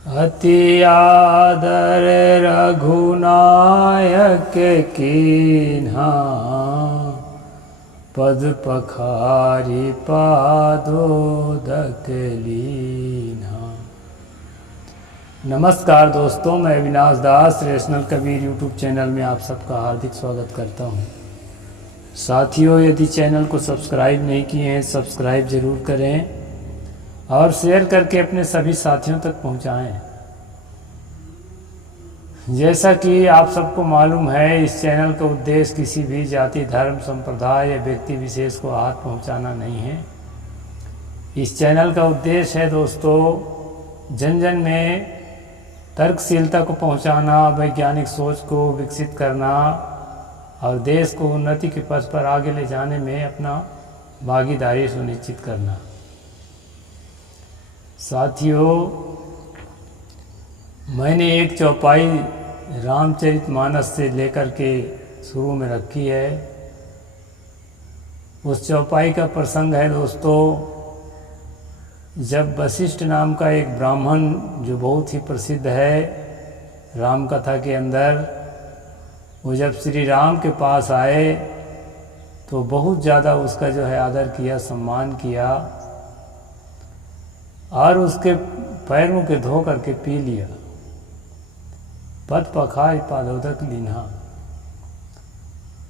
अति आदर रघुनायक कीन्हा, पद पखारी पादोदक लीन्हा। नमस्कार दोस्तों, मैं अविनाश दास रेशनल कबीर यूट्यूब चैनल में आप सबका हार्दिक स्वागत करता हूं। साथियों, यदि चैनल को सब्सक्राइब नहीं किए हैं, सब्सक्राइब ज़रूर करें और शेयर करके अपने सभी साथियों तक पहुंचाएं। जैसा कि आप सबको मालूम है, इस चैनल का उद्देश्य किसी भी जाति, धर्म, संप्रदाय या व्यक्ति विशेष को आहत पहुंचाना नहीं है। इस चैनल का उद्देश्य है दोस्तों, जन जन में तर्कशीलता को पहुंचाना, वैज्ञानिक सोच को विकसित करना और देश को उन्नति के पथ पर आगे ले जाने में अपना भागीदारी सुनिश्चित करना। साथियों, मैंने एक चौपाई रामचरितमानस से लेकर के शुरू में रखी है। उस चौपाई का प्रसंग है दोस्तों, जब वशिष्ठ नाम का एक ब्राह्मण, जो बहुत ही प्रसिद्ध है राम कथा के अंदर, वो जब श्री राम के पास आए तो बहुत ज़्यादा उसका जो है आदर किया, सम्मान किया और उसके पैरों के धो करके पी लिया। पद पखारी पादोदक लीन्हा।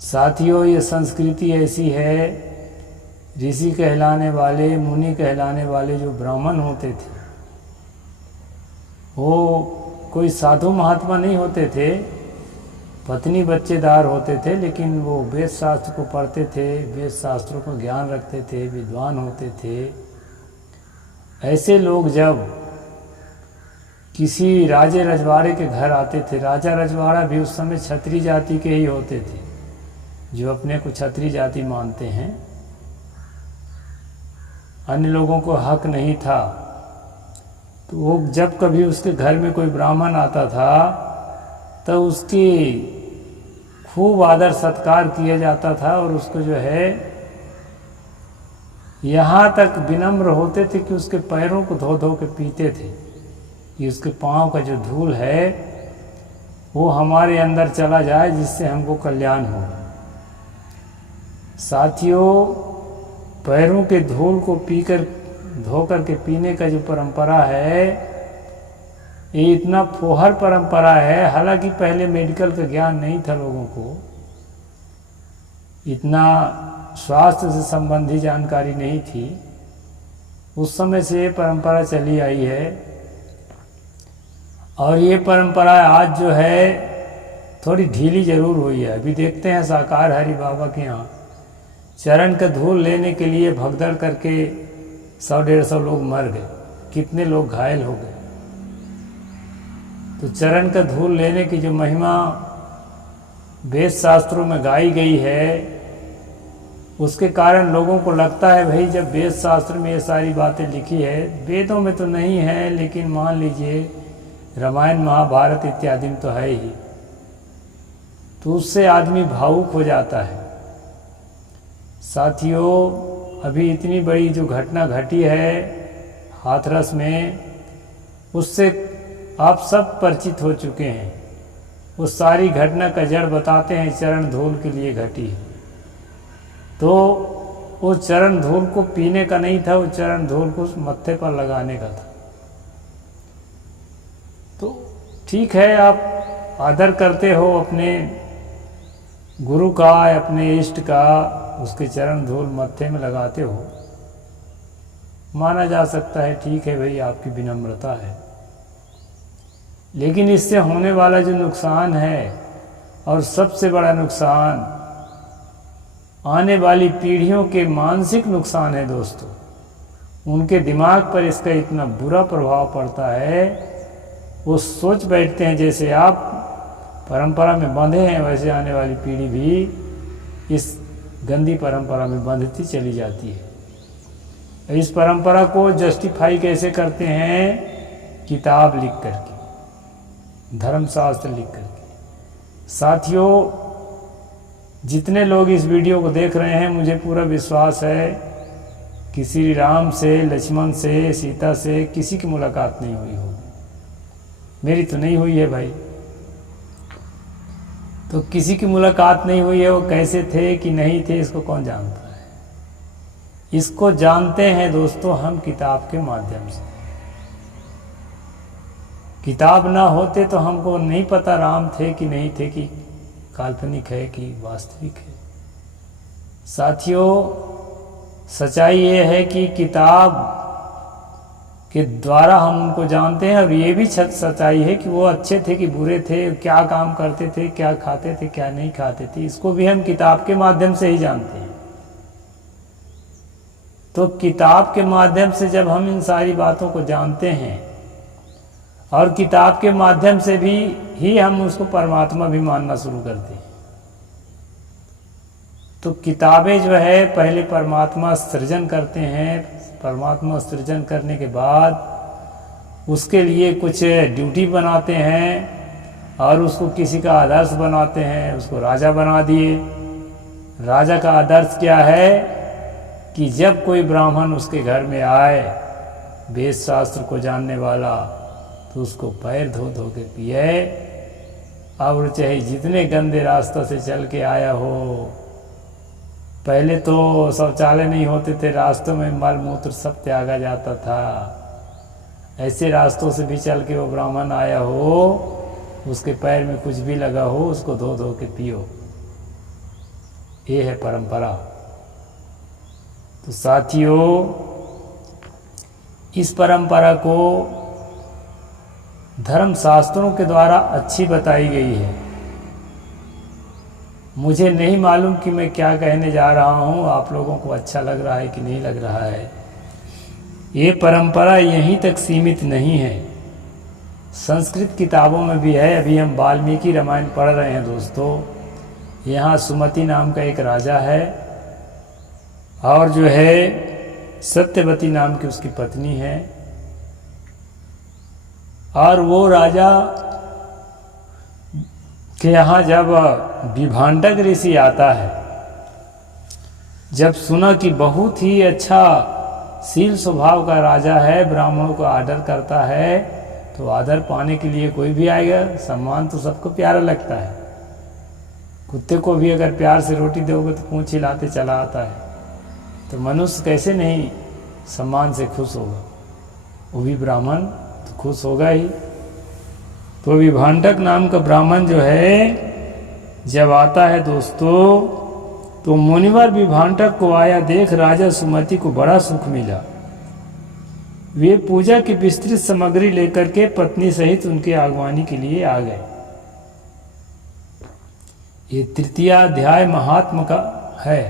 साथियों, ये संस्कृति ऐसी है, ऋषि कहलाने वाले, मुनि कहलाने वाले जो ब्राह्मण होते थे, वो कोई साधु महात्मा नहीं होते थे, पत्नी बच्चेदार होते थे, लेकिन वो वेद शास्त्र को पढ़ते थे, वेद शास्त्रों को ज्ञान रखते थे, विद्वान होते थे। ऐसे लोग जब किसी राजे रजवाड़े के घर आते थे, राजा रजवाड़ा भी उस समय क्षत्रिय जाति के ही होते थे, जो अपने को क्षत्रिय जाति मानते हैं, अन्य लोगों को हक नहीं था। तो वो जब कभी उसके घर में कोई ब्राह्मण आता था तो उसकी खूब आदर सत्कार किया जाता था और उसको जो है यहाँ तक विनम्र होते थे कि उसके पैरों को धो धो के पीते थे कि उसके पाँव का जो धूल है वो हमारे अंदर चला जाए, जिससे हमको कल्याण हो। साथियों, पैरों के धूल को पीकर धो करके पीने का जो परंपरा है, ये इतना फौहर परंपरा है। हालांकि पहले मेडिकल का ज्ञान नहीं था, लोगों को इतना स्वास्थ्य से संबंधी जानकारी नहीं थी। उस समय से ये परंपरा चली आई है और ये परंपरा आज जो है थोड़ी ढीली जरूर हुई है। अभी देखते हैं साकार हरि बाबा के यहाँ चरण का धूल लेने के लिए भगदड़ करके 100-150 लोग मर गए, कितने लोग घायल हो गए। तो चरण का धूल लेने की जो महिमा वेद शास्त्रों में गाई गई है, उसके कारण लोगों को लगता है भाई, जब वेद शास्त्र में ये सारी बातें लिखी है, वेदों में तो नहीं है लेकिन मान लीजिए रामायण महाभारत इत्यादि में तो है ही, तो उससे आदमी भावुक हो जाता है। साथियों, अभी इतनी बड़ी जो घटना घटी है हाथरस में, उससे आप सब परिचित हो चुके हैं। वो सारी घटना का जड़ बताते हैं, चरण धूल के लिए घटी है। तो वो चरण धूल को पीने का नहीं था, वो चरण धूल को मत्थे पर लगाने का था। तो ठीक है, आप आदर करते हो अपने गुरु का, अपने इष्ट का, उसके चरण धूल मत्थे में लगाते हो, माना जा सकता है, ठीक है भाई, आपकी विनम्रता है। लेकिन इससे होने वाला जो नुकसान है, और सबसे बड़ा नुकसान आने वाली पीढ़ियों के मानसिक नुकसान है दोस्तों। उनके दिमाग पर इसका इतना बुरा प्रभाव पड़ता है, वो सोच बैठते हैं जैसे आप परंपरा में बंधे हैं, वैसे आने वाली पीढ़ी भी इस गंदी परंपरा में बंधती चली जाती है। इस परंपरा को जस्टिफाई कैसे करते हैं? किताब लिख करके, धर्मशास्त्र लिख करके। साथियों, जितने लोग इस वीडियो को देख रहे हैं, मुझे पूरा विश्वास है कि श्री राम से, लक्ष्मण से, सीता से किसी की मुलाकात नहीं हुई होगी। मेरी तो नहीं हुई है भाई। तो किसी की मुलाकात नहीं हुई है, वो कैसे थे कि नहीं थे इसको कौन जानता है। इसको जानते हैं दोस्तों हम किताब के माध्यम से। किताब ना होते तो हमको नहीं पता राम थे कि नहीं थे, कि काल्पनिक है कि वास्तविक है। साथियों, सच्चाई ये है कि किताब के द्वारा हम उनको जानते हैं, और ये भी सच्चाई है कि वो अच्छे थे कि बुरे थे, क्या काम करते थे, क्या खाते थे, क्या नहीं खाते थे, इसको भी हम किताब के माध्यम से ही जानते हैं। तो किताब के माध्यम से जब हम इन सारी बातों को जानते हैं, और किताब के माध्यम से भी ही हम उसको परमात्मा भी मानना शुरू करते हैं। तो किताबें जो है पहले परमात्मा सृजन करते हैं, परमात्मा सृजन करने के बाद उसके लिए कुछ ड्यूटी बनाते हैं और उसको किसी का आदर्श बनाते हैं, उसको राजा बना दिए। राजा का आदर्श क्या है कि जब कोई ब्राह्मण उसके घर में आए, वेद शास्त्र को जानने वाला, तो उसको पैर धो धो के पिए, और चाहे जितने गंदे रास्ते से चल के आया हो। पहले तो शौचालय नहीं होते थे, रास्तों में मल मूत्र सब त्यागा जाता था। ऐसे रास्तों से भी चल के वो ब्राह्मण आया हो, उसके पैर में कुछ भी लगा हो, उसको धो धो के पियो। ये है परंपरा। तो साथियों, इस परंपरा को धर्म शास्त्रों के द्वारा अच्छी बताई गई है। मुझे नहीं मालूम कि मैं क्या कहने जा रहा हूँ, आप लोगों को अच्छा लग रहा है कि नहीं लग रहा है। ये परंपरा यहीं तक सीमित नहीं है, संस्कृत किताबों में भी है। अभी हम वाल्मीकि रामायण पढ़ रहे हैं दोस्तों। यहाँ सुमति नाम का एक राजा है, और जो है सत्यवती नाम की उसकी पत्नी है। और वो राजा के यहाँ जब विभांडक ऋषि आता है, जब सुना कि बहुत ही अच्छा शील स्वभाव का राजा है, ब्राह्मणों को आदर करता है, तो आदर पाने के लिए कोई भी आएगा। सम्मान तो सबको प्यारा लगता है। कुत्ते को भी अगर प्यार से रोटी दोगे तो पूंछ हिलाते चला आता है। तो मनुष्य कैसे नहीं सम्मान से खुश होगा, वो भी ब्राह्मण तो खुश होगा ही। तो विभांडक नाम का ब्राह्मण जो है जब आता है दोस्तों, तो मुनिवर विभांडक को आया देख राजा सुमति को बड़ा सुख मिला। वे पूजा की विस्तृत सामग्री लेकर के पत्नी सहित उनके आगवानी के लिए आ गए। ये तृतीय अध्याय महात्म का है,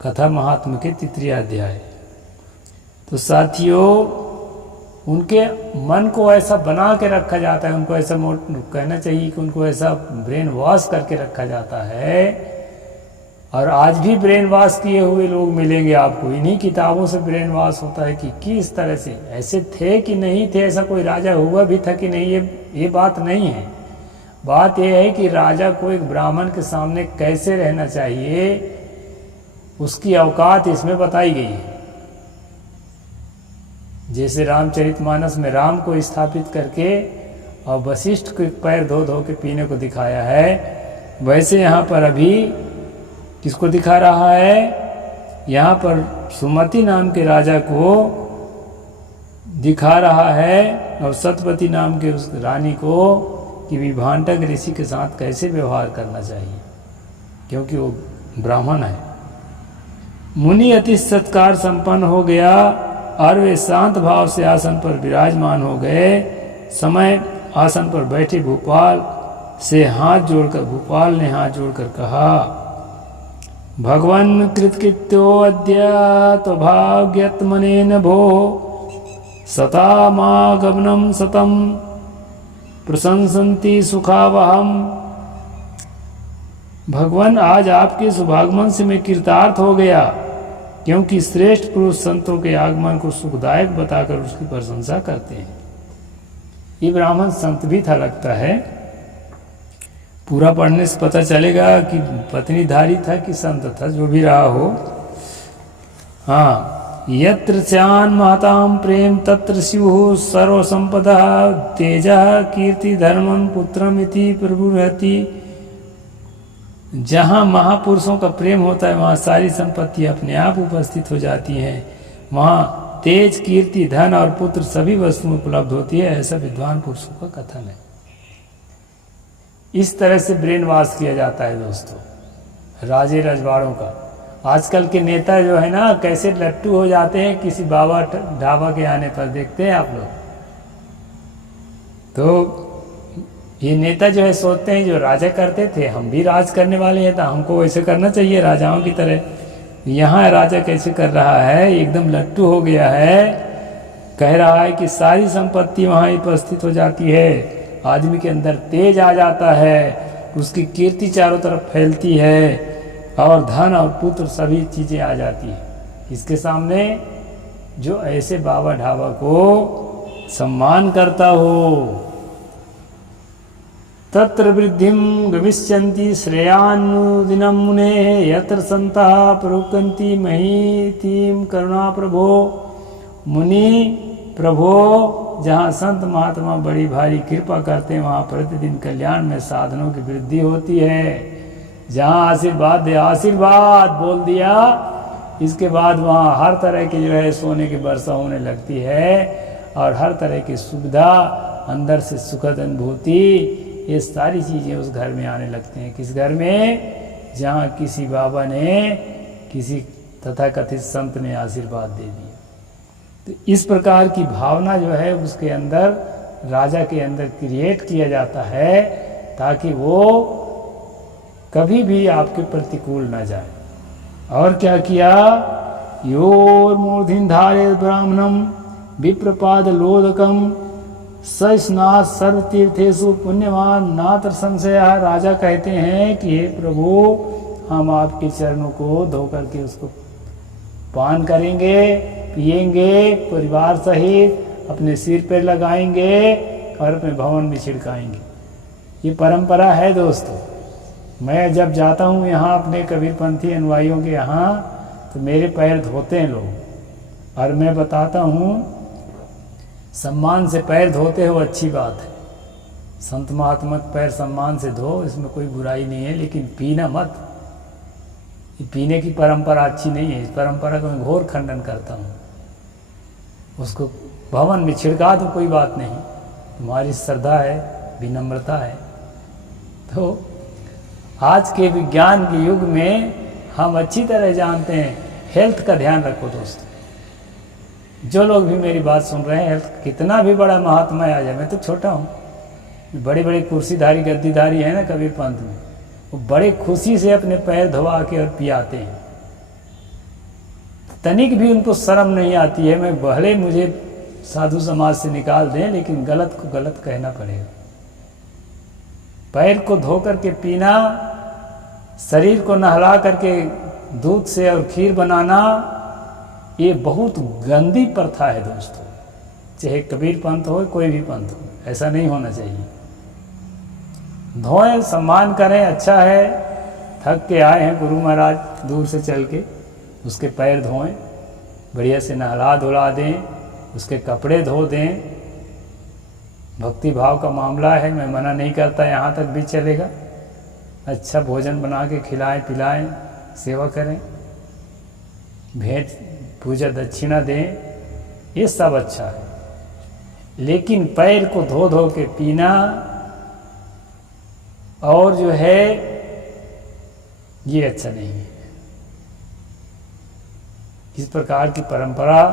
कथा महात्म के तृतीय अध्याय। तो साथियों, उनके मन को ऐसा बना के रखा जाता है, उनको ऐसा कहना चाहिए कि उनको ऐसा ब्रेन वॉश करके रखा जाता है। और आज भी ब्रेन वॉश किए हुए लोग मिलेंगे आपको। इन्हीं किताबों से ब्रेन वॉश होता है कि किस तरह से ऐसे थे कि नहीं थे, ऐसा कोई राजा हुआ भी था कि नहीं, ये बात नहीं है। बात यह है कि राजा को एक ब्राह्मण के सामने कैसे रहना चाहिए, उसकी औकात इसमें बताई गई है। जैसे रामचरितमानस में राम को स्थापित करके और वशिष्ठ के पैर धो धो के पीने को दिखाया है, वैसे यहाँ पर अभी किसको दिखा रहा है? यहाँ पर सुमति नाम के राजा को दिखा रहा है, और सतपति नाम के उस रानी को, कि विभांडक ऋषि के साथ कैसे व्यवहार करना चाहिए, क्योंकि वो ब्राह्मण है। मुनि अति सत्कार संपन्न हो गया और वे शांत भाव से आसन पर विराजमान हो गए। समय आसन पर बैठे भूपाल से हाथ जोड़कर, भूपाल ने हाथ जोड़कर कहा, भगवन् कृतकृत्यो अद्य त्वभाग्यत्मनेन भो सतामागमनं सतं प्रशंसन्ति सुखावहम्। भगवान, आज आपके शुभागमन से मैं कृतार्थ हो गया, क्योंकि श्रेष्ठ पुरुष संतों के आगमन को सुखदायक बताकर उसकी प्रशंसा करते हैं। ये ब्राह्मण संत भी था लगता है, पूरा पढ़ने से पता चलेगा कि पत्नीधारी था कि संत था, जो भी रहा हो। हाँ, यत्र स्यान् महतां प्रेम तत्र स्युः सर्वसंपदा तेजः कीर्ति धर्मं पुत्रम इति प्रभुरति। जहाँ महापुरुषों का प्रेम होता है वहाँ सारी संपत्ति अपने आप उपस्थित हो जाती हैं, वहाँ तेज कीर्ति धन और पुत्र सभी वस्तुएं उपलब्ध होती है, ऐसा विद्वान पुरुषों का कथन है। इस तरह से ब्रेन वॉश किया जाता है दोस्तों राजे रजवाड़ों का। आजकल के नेता जो है ना कैसे लट्टू हो जाते हैं किसी बाबा ढाबा के आने पर, देखते हैं आप लोग। तो ये नेता जो है सोचते हैं जो राजा करते थे हम भी राज करने वाले हैं, तो हमको वैसे करना चाहिए राजाओं की तरह। यहाँ राजा कैसे कर रहा है, एकदम लट्टू हो गया है, कह रहा है कि सारी संपत्ति वहाँ उपस्थित हो जाती है, आदमी के अंदर तेज आ जाता है, उसकी कीर्ति चारों तरफ फैलती है और धन और पुत्र सभी चीज़ें आ जाती है। इसके सामने जो ऐसे बाबा ढाबा को सम्मान करता हो। तत्र वृद्धिं गमिष्यन्ति श्रेयानुदिनं मुनेः यत्र सन्तः प्ररुक्यन्ति महीतिं करुणा प्रभो। मुनि प्रभो जहाँ संत महात्मा बड़ी भारी कृपा करते हैं वहाँ प्रतिदिन कल्याण में साधनों की वृद्धि होती है। जहाँ आशीर्वाद दे आशीर्वाद बोल दिया, इसके बाद वहाँ हर तरह की जो है सोने की वर्षा होने लगती है और हर तरह की सुविधा, अंदर से सुखद अनुभूति, ये सारी चीज़ें उस घर में आने लगते हैं। किस घर में? जहाँ किसी बाबा ने, किसी तथाकथित संत ने आशीर्वाद दे दिया। तो इस प्रकार की भावना जो है उसके अंदर, राजा के अंदर क्रिएट किया जाता है ताकि वो कभी भी आपके प्रतिकूल न जाए। और क्या किया? योर मूर्धिन धारे ब्राह्मणम विप्रपाद लोदकम सस्नाथ सर्वतीर्थेषु पुण्यवान नात्र संशय। राजा कहते हैं कि हे प्रभु हम आपके चरणों को धो करके उसको पान करेंगे, पिएंगे, परिवार सहित अपने सिर पर लगाएंगे और अपने भवन में छिड़काएंगे। ये परंपरा है दोस्तों। मैं जब जाता हूँ यहाँ अपने कबीरपंथी अनुयायियों के यहाँ तो मेरे पैर धोते हैं लोग, और मैं बताता हूँ सम्मान से पैर धोते हो अच्छी बात है, संत महात्मा पैर सम्मान से धो, इसमें कोई बुराई नहीं है, लेकिन पीना मत। ये पीने की परंपरा अच्छी नहीं है, इस परंपरा को मैं घोर खंडन करता हूँ। उसको भवन में छिड़का दो, कोई बात नहीं, तुम्हारी श्रद्धा है, विनम्रता है। तो आज के विज्ञान के युग में हम अच्छी तरह जानते हैं, हेल्थ का ध्यान रखो दोस्तों। जो लोग भी मेरी बात सुन रहे हैं, हेल्थ कितना भी बड़ा महात्मा आ जाए, मैं तो छोटा हूँ, बड़े बड़े कुर्सीधारी गद्दीधारी है ना कबीर पंथ में, वो बड़े खुशी से अपने पैर धोवा के और पियाते हैं। तनिक भी उनको शर्म नहीं आती है। मैं भले मुझे साधु समाज से निकाल दें, लेकिन गलत को गलत कहना पड़ेगा। पैर को धो करके पीना, शरीर को नहला करके दूध से और खीर बनाना, ये बहुत गंदी प्रथा है दोस्तों। चाहे कबीर पंथ हो, कोई भी पंथ हो, ऐसा नहीं होना चाहिए। धोएं, सम्मान करें, अच्छा है। थक के आए हैं गुरु महाराज दूर से चल के, उसके पैर धोएं, बढ़िया से नहला धुला दें, उसके कपड़े धो दें। भक्ति भाव का मामला है, मैं मना नहीं करता, यहाँ तक भी चलेगा। अच्छा भोजन बना के खिलाएं पिलाएं, सेवा करें, भेंट पूजा दक्षिणा दें, ये सब अच्छा है। लेकिन पैर को धो धो के पीना और जो है ये अच्छा नहीं है। इस प्रकार की परंपरा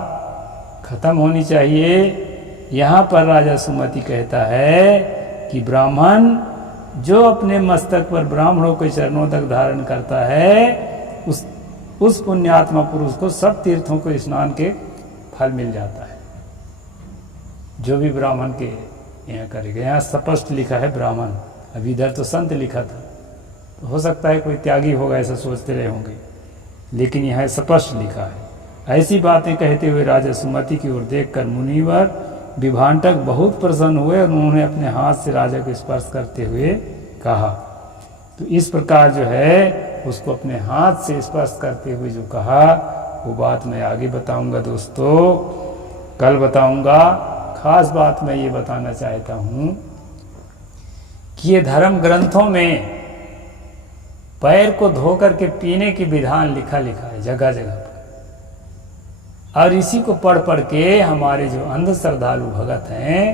खत्म होनी चाहिए। यहाँ पर राजा सुमति कहता है कि ब्राह्मण जो अपने मस्तक पर ब्राह्मणों के चरणों तक धारण करता है, उस पुण्यात्मा पुरुष को सब तीर्थों को स्नान के फल मिल जाता है, जो भी ब्राह्मण के यहाँ करेगा। यहाँ स्पष्ट लिखा है ब्राह्मण, अभी इधर तो संत लिखा था, तो हो सकता है कोई त्यागी होगा ऐसा सोचते रहे होंगे, लेकिन यहाँ स्पष्ट लिखा है। ऐसी बातें कहते हुए राजा सुमति की ओर देखकर मुनिवर विभांटक बहुत प्रसन्न हुए और उन्होंने अपने हाथ से राजा को स्पर्श करते हुए कहा। तो इस प्रकार जो है उसको अपने हाथ से स्पर्श करते हुए जो कहा, वो बात मैं आगे बताऊंगा दोस्तों, कल बताऊंगा। खास बात मैं ये बताना चाहता हूँ कि ये धर्म ग्रंथों में पैर को धो करके पीने की विधान लिखा है जगह जगह पर, और इसी को पढ़ पढ़ के हमारे जो अंध श्रद्धालु भगत हैं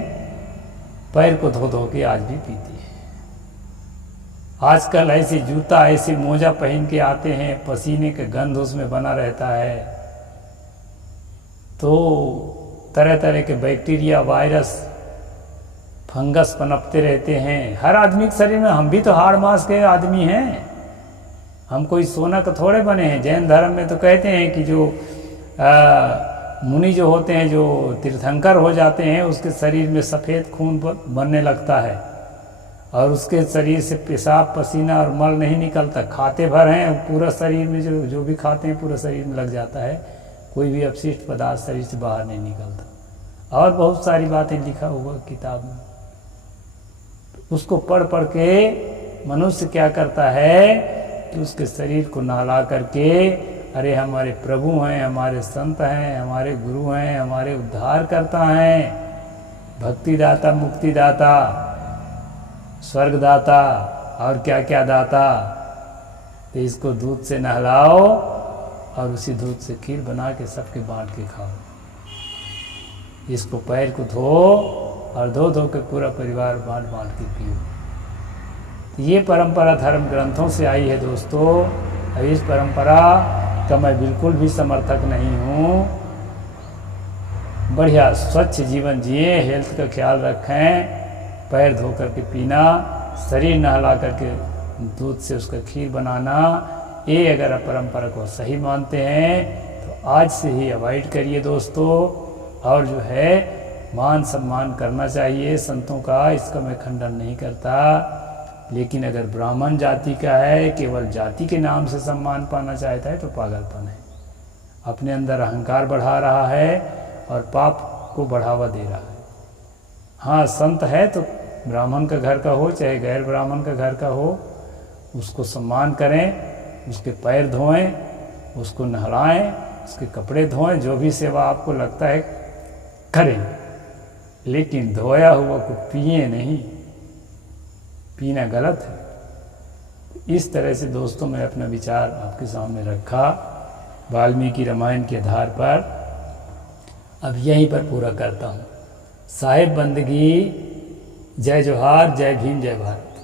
पैर को धो धो के आज भी पीते हैं। आजकल ऐसे जूता ऐसे मोजा पहन के आते हैं, पसीने का गंध उसमें बना रहता है, तो तरह तरह के बैक्टीरिया वायरस फंगस पनपते रहते हैं हर आदमी के शरीर में। हम भी तो हाड़ मांस के आदमी हैं, हम कोई सोना का थोड़े बने हैं। जैन धर्म में तो कहते हैं कि जो मुनि जो होते हैं, जो तीर्थंकर हो जाते हैं, उसके शरीर में सफ़ेद खून बनने लगता है और उसके शरीर से पेशाब पसीना और मल नहीं निकलता। खाते भर हैं, पूरा शरीर में जो भी खाते हैं पूरा शरीर में लग जाता है, कोई भी अपशिष्ट पदार्थ शरीर से बाहर नहीं निकलता। और बहुत सारी बातें लिखा हुआ किताब में, उसको पढ़ पढ़ के मनुष्य क्या करता है कि उसके शरीर को नहला करके, अरे हमारे प्रभु हैं, हमारे संत हैं, हमारे गुरु हैं, हमारे उद्धार करता हैं, भक्तिदाता, मुक्तिदाता, स्वर्गदाता और क्या क्या दाता, तो इसको दूध से नहलाओ और उसी दूध से खीर बना के सबके बांट के खाओ। इसको पैर को धो और धो धो के पूरा परिवार बांट बांट के पियो। तो ये परंपरा धर्म ग्रंथों से आई है दोस्तों। अब इस परंपरा का मैं बिल्कुल भी समर्थक नहीं हूँ। बढ़िया स्वच्छ जीवन जिए, हेल्थ का ख्याल रखें, पैर धो करके पीना, शरीर नहला करके दूध से उसका खीर बनाना, ये अगर आप परंपरा को सही मानते हैं तो आज से ही अवॉइड करिए दोस्तों। और जो है मान सम्मान करना चाहिए संतों का, इसका मैं खंडन नहीं करता। लेकिन अगर ब्राह्मण जाति का है, केवल जाति के नाम से सम्मान पाना चाहता है तो पागलपन है, अपने अंदर अहंकार बढ़ा रहा है और पाप को बढ़ावा दे रहा है। हाँ, संत है तो ब्राह्मण का घर का हो चाहे गैर ब्राह्मण का घर का हो, उसको सम्मान करें, उसके पैर धोएं, उसको नहलाएं, उसके कपड़े धोएं, जो भी सेवा आपको लगता है करें, लेकिन धोया हुआ को पिए नहीं, पीना गलत है। इस तरह से दोस्तों मैं अपना विचार आपके सामने रखा वाल्मीकि रामायण के आधार पर। अब यहीं पर पूरा करता हूँ। साहिब बंदगी, जय जोहार, जय भीम, जय भारत।